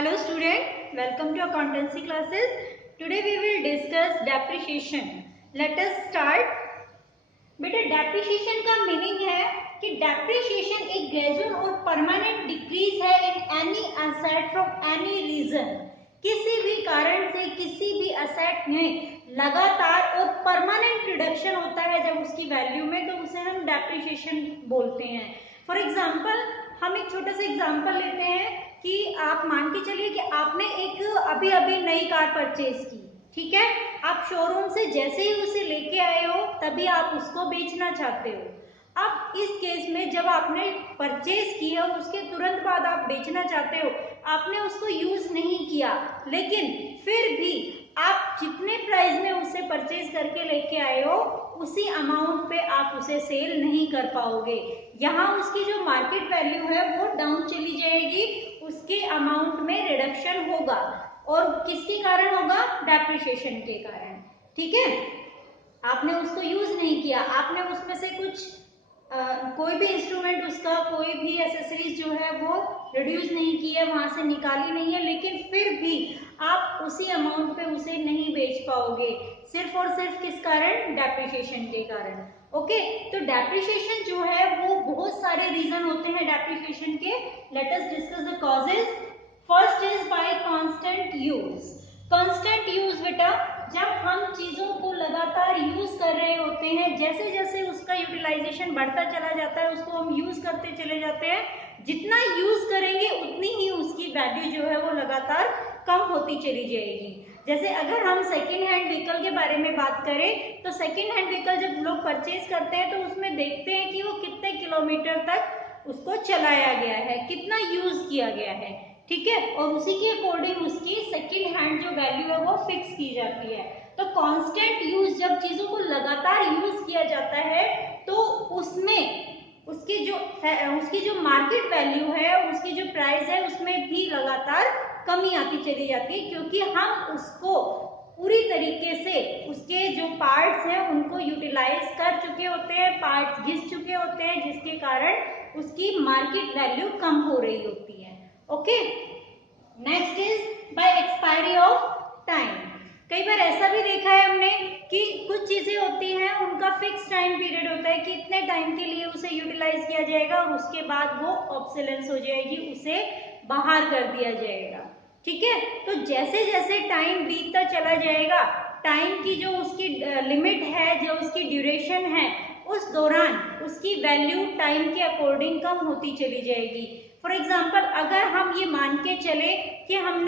Hello student, welcome to accountancy classes. Today we will discuss depreciation. Let us start. बेटा depreciation का meaning है कि depreciation एक gradual और परमानेंट डिक्रीज है in any asset from any reason. किसी भी कारण से किसी भी असेट में लगातार और परमानेंट रिडक्शन होता है जब उसकी वैल्यू में, तो उसे हम डेप्रिसिएशन बोलते हैं. फॉर एग्जाम्पल हम एक छोटा सा एग्जाम्पल लेते हैं कि आप मान के चलिए कि आपने एक अभी अभी नई कार परचेज की, ठीक है. आप शोरूम से जैसे ही उसे लेके आए हो तभी आप उसको बेचना चाहते हो. अब इस केस में जब आपने परचेज की है उसके तुरंत बाद आप बेचना चाहते हो, आपने उसको यूज नहीं किया, लेकिन फिर भी आप जितने प्राइस में उसे परचेज करके लेके आए हो उसी अमाउंट पे आप उसे सेल नहीं कर पाओगे. यहाँ उसकी जो मार्केट वैल्यू है वो डाउन चली जाएगी, उसके अमाउंट में रिडक्शन होगा. और किसके कारण होगा? डेप्रिसिएशन के कारण. ठीक है, आपने उसको यूज नहीं किया, आपने उसमें से कुछ कोई भी इंस्ट्रूमेंट, उसका कोई भी एसेसरीज जो है वो रिड्यूस नहीं की है, वहां से निकाली नहीं है, लेकिन फिर भी आप उसी अमाउंट पे उसे नहीं बेच पाओगे, सिर्फ और सिर्फ किस कारण? डेप्रिसिएशन के कारण. ओके, तो डेप्रिसिएशन जो है वो बहुत सारे रीजन होते हैं डेप्रिसिएशन के. Let us discuss the causes. First is by constant use. Constant use बेटा, जब हम चीजों को लगातार यूज कर रहे होते हैं, जैसे जैसे उसका यूटिलाइजेशन बढ़ता चला जाता है, उसको हम यूज करते चले जाते हैं, जितना यूज करेंगे उतनी ही उसकी वैल्यू जो है वो लगातार कम होती चली जाएगी. जैसे अगर हम सेकेंड हैंड व्हीकल के बारे में बात करें, तो सेकेंड हैंड व्हीकल जब लोग परचेज करते हैं तो उसमें देखते हैं कि वो कितने किलोमीटर तक उसको चलाया गया है, कितना यूज किया गया है, ठीक है, और उसी के अकॉर्डिंग उसकी सेकेंड हैंड जो वैल्यू है वो फिक्स की जाती है. तो कांस्टेंट यूज, जब चीजों को लगातार यूज किया जाता है तो उसमें उसकी जो मार्केट वैल्यू है, उसकी जो प्राइस है, उसमें भी लगातार कमी आती चली जाती है, क्योंकि हम उसको पूरी तरीके से उसके जो पार्ट्स हैं उनको यूटिलाइज कर चुके होते हैं, पार्ट्स घिस चुके होते हैं, जिसके कारण उसकी मार्केट वैल्यू कम हो रही होती है. Okay, next is by expiry of time. कई बार ऐसा भी देखा है हमने कि कुछ चीजें होती हैं उनका फिक्स टाइम पीरियड होता है कि इतने टाइम के लिए उसे यूटिलाइज किया जाएगा और उसके बाद वो ऑब्सोलेंस हो जाएगी, उसे बाहर कर दिया जाएगा. ठीक है, तो जैसे जैसे टाइम बीतता चला जाएगा, टाइम की जो उसकी लिमिट है, जो उसकी ड्यूरेशन है, उस दौरान उसकी वैल्यू टाइम के अकॉर्डिंग कम होती चली जाएगी. फॉर एग्जाम्पल अगर हम ये मान के चले कि हम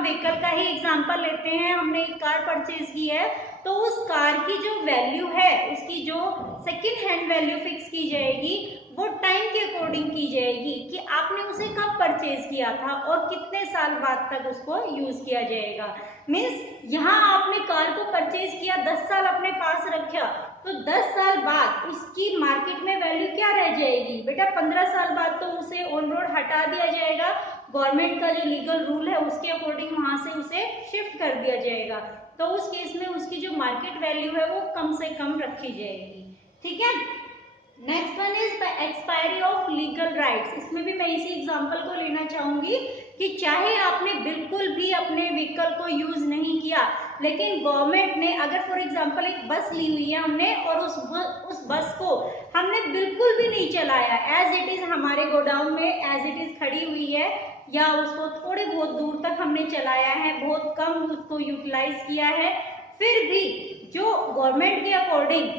व्हीकल का ही एग्जाम्पल लेते हैं, हमने एक कार परचेज की है, तो उस कार की जो वैल्यू है, उसकी जो सेकेंड हैंड वैल्यू फिक्स की जाएगी वो टाइम के अकॉर्डिंग की जाएगी कि आपने उसे कब परचेज किया था और कितने साल बाद तक उसको यूज किया जाएगा. मीन्स यहाँ आपने कार को परचेज किया, 10 साल अपने पास रखा, तो 10 साल बाद उसकी मार्केट में वैल्यू क्या रह जाएगी बेटा? 15 साल बाद तो उसे ऑन रोड हटा दिया जाएगा, गवर्नमेंट का जो लीगल रूल है उसके अकॉर्डिंग वहां से उसे शिफ्ट कर दिया जाएगा. तो उस केस में उसकी जो मार्केट वैल्यू है वो कम से कम रखी जाएगी. ठीक है, next one is bye expiry of legal rights. इसमें भी मैं इसी एग्जांपल को लेना चाहूंगी कि चाहे आपने बिल्कुल भी अपने व्हीकल को यूज नहीं किया, लेकिन गवर्नमेंट ने, अगर फॉर एग्जांपल एक बस ली हुई है हमने और उस बस को हमने बिल्कुल भी नहीं चलाया, एज इट इज हमारे गोडाउन में एज इट इज खड़ी हुई है, या उसको थोड़े बहुत दूर तक हमने चलाया है, बहुत कम उसको यूटिलाइज किया है, फिर भी जो गवर्नमेंट के अकॉर्डिंग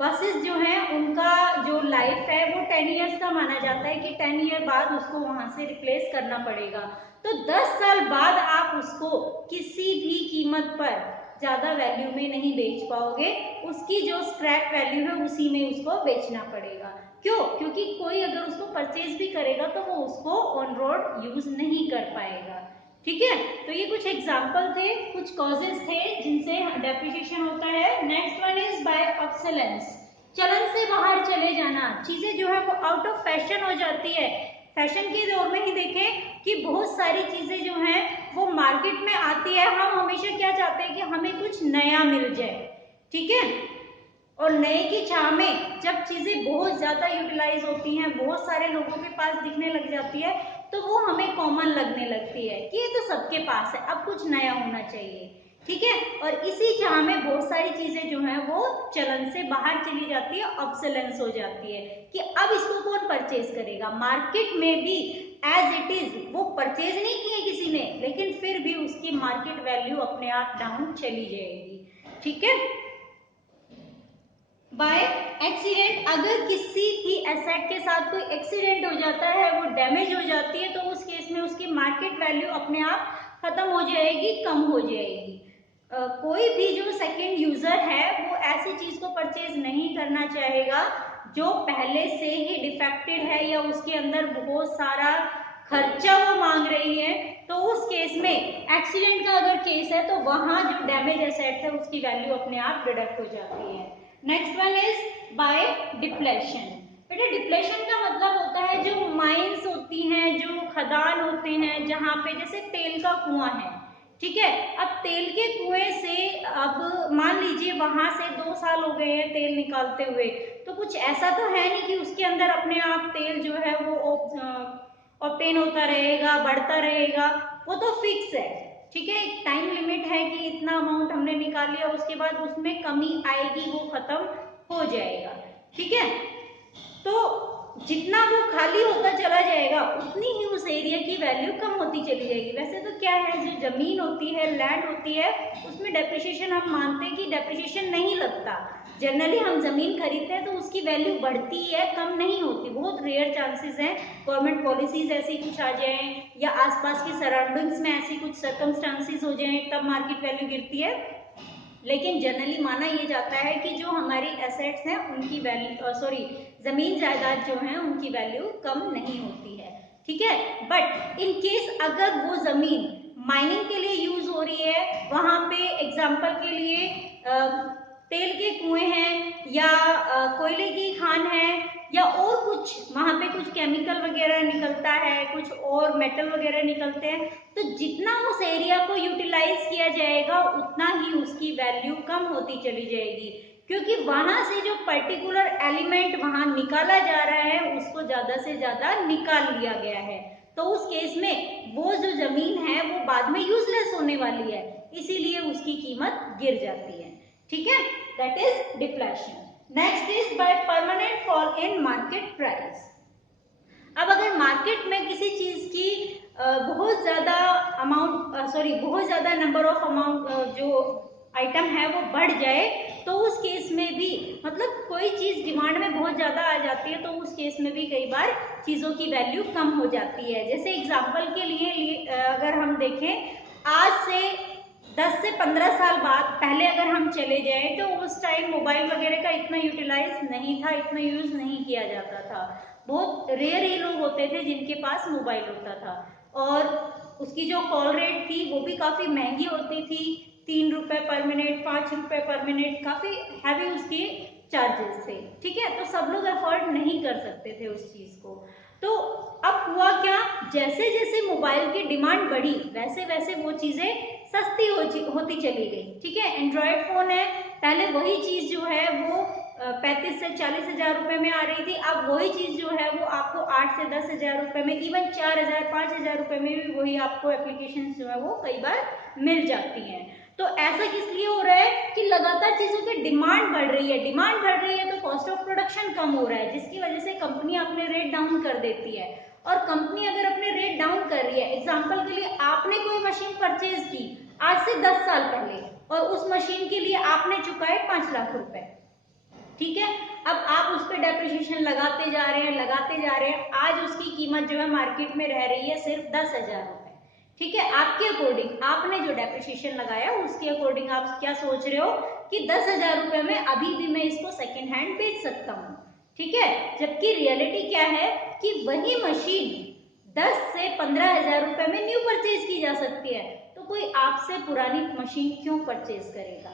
बसेस जो हैं उनका जो लाइफ है वो 10 ईयर्स का माना जाता है कि 10 ईयर बाद उसको वहां से रिप्लेस करना पड़ेगा. तो 10 साल बाद आप उसको किसी भी कीमत पर ज्यादा वैल्यू में नहीं बेच पाओगे, उसकी जो स्क्रैप वैल्यू है उसी में उसको बेचना पड़ेगा. क्यों? क्योंकि कोई अगर उसको परचेज भी करेगा तो वो उसको ऑन रोड यूज नहीं कर पाएगा. ठीक है, तो ये कुछ एग्जाम्पल थे, कुछ कॉजेज थे जिनसे डेप्रिसिएशन होता है. Next one is by obsolescence. चलन से बाहर चले जाना, चीजें जो है वो आउट ऑफ फैशन हो जाती है. फैशन के दौर में ही देखें कि बहुत सारी चीजें जो हैं वो मार्केट में आती है, हम हमेशा क्या चाहते हैं कि हमें कुछ नया मिल जाए. ठीक है, और नए की चाह में जब चीजें बहुत ज्यादा यूटिलाइज होती हैं, बहुत सारे लोगों के पास दिखने लग जाती है, तो वो हमें कॉमन लगने लगती है कि ये तो सबके पास है, अब कुछ नया होना चाहिए, ठीक है। और इसी चाह में बहुत सारी चीजें जो है वो चलन से बाहर चली जाती है, ऑब्सोलेंस हो जाती है कि अब इसको कौन परचेज करेगा। मार्केट में भी एज इट इज वो परचेज नहीं किए किसी ने, लेकिन फिर भी उसकी मार्केट वैल्यू अपने आप डाउन चली जाएगी, ठीक है। बाय एक्सीडेंट, अगर किसी भी एसेट के साथ कोई एक्सीडेंट हो जाता है, वो डैमेज हो जाती है, तो उस केस में उसकी मार्केट वैल्यू अपने आप खत्म हो जाएगी, कम हो जाएगी। कोई भी जो सेकंड यूजर है वो ऐसी चीज को परचेज नहीं करना चाहेगा जो पहले से ही डिफेक्टेड है या उसके अंदर बहुत सारा खर्चा वो मांग रही है। तो उस केस में एक्सीडेंट का अगर केस है तो वहां जो डैमेज एसेट है उसकी वैल्यू अपने आप डिडक्ट हो जाती है। Next one is bye depletion. बेटा डिप्लेशन का मतलब होता है जो माइंस होती हैं, जो खदान होते हैं, जहां पे जैसे तेल का कुआं है, ठीक है। अब तेल के कुएं से अब मान लीजिए वहां से 2 साल हो गए हैं तेल निकालते हुए, तो कुछ ऐसा तो है नहीं कि उसके अंदर अपने आप तेल जो है वो ऑब्टेन होता रहेगा, बढ़ता रहेगा, वो तो फिक्स है, ठीक है। एक टाइम लिमिट है कि इतना अमाउंट हमने निकाल लिया, उसके बाद उसमें कमी आएगी, वो खत्म हो जाएगा, ठीक है। तो जितना वो खाली होता चला जाएगा उतनी ही उस एरिया की वैल्यू कम होती चली जाएगी। वैसे तो क्या है, जो जमीन होती है, लैंड होती है, उसमें डेप्रिसिएशन हम मानते हैं कि डेप्रिसिएशन नहीं लगता। जनरली हम जमीन खरीदते हैं तो उसकी वैल्यू बढ़ती है, कम नहीं होती। बहुत रेयर चांसेस हैं गवर्नमेंट पॉलिसीज ऐसी कुछ आ जाए या आसपास की सराउंडिंग्स में ऐसी कुछ सर्कमस्टांसेस हो जाए तब मार्केट वैल्यू गिरती है। लेकिन जनरली माना यह जाता है कि जो हमारी एसेट्स हैं उनकी वैल्यू जमीन जायदाद जो है उनकी वैल्यू कम नहीं होती है, ठीक है। बट इन केस अगर वो जमीन माइनिंग के लिए यूज हो रही है, वहां पे एग्जांपल के लिए तेल के कुएं हैं या कोयले की खान है या और कुछ वहां पे कुछ केमिकल वगैरह निकलता है, कुछ और मेटल वगैरह निकलते हैं, तो जितना उस एरिया को यूटिलाइज किया जाएगा उतना ही उसकी वैल्यू कम होती चली जाएगी, क्योंकि वहां से जो पर्टिकुलर एलिमेंट वहां निकाला जा रहा है उसको ज्यादा से ज्यादा निकाल लिया गया है। तो उस केस में वो जो जमीन है वो बाद में यूजलेस होने वाली है, इसीलिए उसकी कीमत गिर जाती है, ठीक है। That is depletion. Next is by permanent fall in market price. अब अगर मार्केट में किसी चीज की बहुत ज्यादा बहुत ज्यादा नंबर ऑफ अमाउंट जो आइटम है वो बढ़ जाए, तो उस केस में भी मतलब कोई चीज डिमांड में बहुत ज्यादा आ जाती है, तो उस केस में भी कई बार चीजों की वैल्यू कम हो जाती है। जैसे एग्जांपल के लिए अगर हम देखें, आज से 10 से 15 साल बाद पहले अगर हम चले जाएं तो उस टाइम मोबाइल वगैरह का इतना यूटिलाइज नहीं था, इतना यूज नहीं किया जाता था। बहुत रेयर ही लोग होते थे जिनके पास मोबाइल होता था, और उसकी जो कॉल रेट थी वो भी काफी महंगी होती थी, 3 रुपए पर मिनट, 5 रुपए पर मिनट, काफी हैवी उसके चार्जेस थे, ठीक है। तो सब लोग अफोर्ड नहीं कर सकते थे उस चीज को। तो अब हुआ क्या, जैसे जैसे मोबाइल की डिमांड बढ़ी वैसे वैसे वो चीजें सस्ती होती चली गई, ठीक है। एंड्रॉयड फोन है, पहले वही चीज जो है वो 35 से 40 हजार रुपए में आ रही थी, अब वही चीज जो है वो आपको 8 से 10 हजार रुपए में, इवन 4,000 5,000 रुपए में भी वही आपको एप्लीकेशन जो है वो कई बार मिल जाती हैं। तो ऐसा किस लिए हो रहा है कि लगातार चीजों की डिमांड बढ़ रही है, डिमांड बढ़ रही है तो कॉस्ट ऑफ प्रोडक्शन कम हो रहा है, जिसकी वजह से कंपनी अपने रेट डाउन कर देती है। और कंपनी अगर अपने रेट डाउन कर रही है, एग्जांपल के लिए आपने कोई मशीन परचेज की आज से 10 साल पहले और उस मशीन के लिए आपने चुकाए 5 लाख रुपए, ठीक है। अब आप उस पर डेप्रिसिएशन लगाते जा रहे हैं, आज उसकी कीमत जो है मार्केट में रह रही है सिर्फ 10,000 रुपए, ठीक है। आपके अकॉर्डिंग आपने जो डेप्रिसिएशन लगाया उसके अकॉर्डिंग आप क्या सोच रहे हो कि 10,000 रुपए में अभी भी मैं इसको सेकेंड हैंड बेच सकता हूँ, ठीक है। जबकि रियलिटी क्या है कि वही मशीन 10 से 15,000 रुपए में न्यू परचेज की जा सकती है, तो कोई आपसे पुरानी मशीन क्यों परचेज करेगा,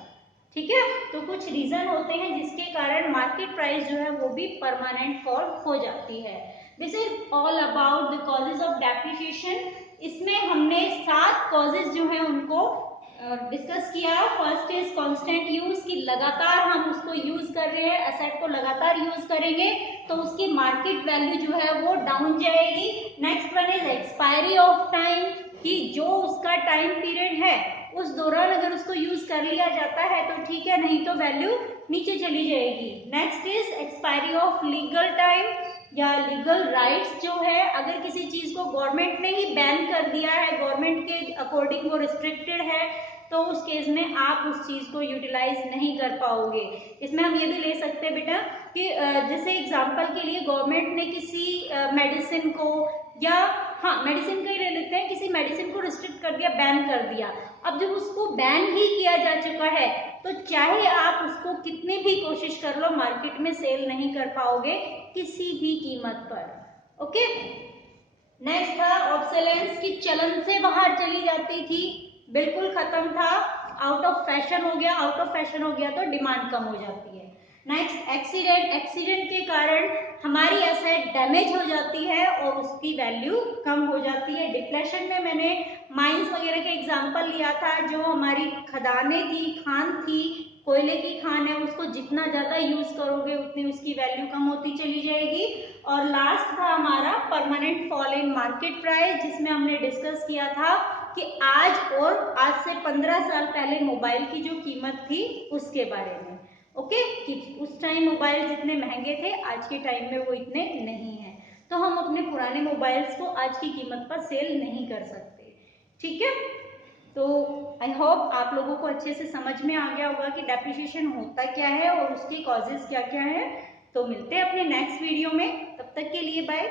ठीक है। तो कुछ रीजन होते हैं जिसके कारण मार्केट प्राइस जो है वो भी परमानेंट फॉल हो जाती है। This is all about the causes of depreciation. इसमें हमने 7 कॉजेज जो है उनको डिस्कस किया। फर्स्ट इज कांस्टेंट यूज, कि लगातार हम उसको यूज कर रहे हैं, एसेट को लगातार यूज करेंगे तो उसकी मार्केट वैल्यू जो है वो डाउन जाएगी। Next one is expiry of time, कि जो उसका टाइम पीरियड है उस दौरान अगर उसको यूज कर लिया जाता है तो ठीक है, नहीं तो वैल्यू नीचे चली जाएगी। Next is expiry of legal time या लीगल राइट्स जो है, अगर किसी चीज को गवर्नमेंट ने ही बैन कर दिया है, गवर्नमेंट के अकॉर्डिंग वो रिस्ट्रिक्टेड है, तो उस केस में आप उस चीज को यूटिलाइज नहीं कर पाओगे। इसमें हम ये भी ले सकते हैं बेटा कि जैसे एग्जांपल के लिए गवर्नमेंट ने किसी मेडिसिन को, या हाँ मेडिसिन का ही ले लेते हैं, किसी मेडिसिन को रिस्ट्रिक्ट कर दिया, बैन कर दिया। अब जब उसको बैन ही किया जा चुका है तो चाहे आप उसको कितनी भी कोशिश कर लो, मार्केट में सेल नहीं कर पाओगे किसी भी कीमत पर। ओके, नेक्स्ट था ऑब्सोलेंस, की चलन से बाहर चली जाती थी, बिल्कुल खत्म था, आउट ऑफ फैशन हो गया, आउट ऑफ फैशन हो गया तो डिमांड कम हो जाती है। नेक्स्ट एक्सीडेंट, एक्सीडेंट के कारण हमारी एसेट डैमेज हो जाती है और उसकी वैल्यू कम हो जाती है। डिप्लेशन में मैंने माइंस वगैरह के एग्जांपल लिया था, जो हमारी खदानें थी, खान थी, कोयले की खान है, उसको जितना ज्यादा यूज करोगे उतनी उसकी वैल्यू कम होती चली जाएगी। और लास्ट था हमारा permanent fall in market price, जिसमें हमने डिस्कस किया था कि आज और आज से 15 साल पहले मोबाइल की जो कीमत थी उसके बारे में। ओके, कि उस टाइम मोबाइल जितने महंगे थे आज के टाइम में वो इतने नहीं है, तो हम अपने पुराने मोबाइल्स को आज की कीमत पर सेल नहीं कर सकते। ठीक है, तो आई होप आप लोगों को अच्छे से समझ में आ गया होगा कि डेप्रिसिएशन होता क्या है और उसके कॉजेज क्या क्या है। तो मिलते हैं अपने नेक्स्ट वीडियो में, तब तक के लिए बाय।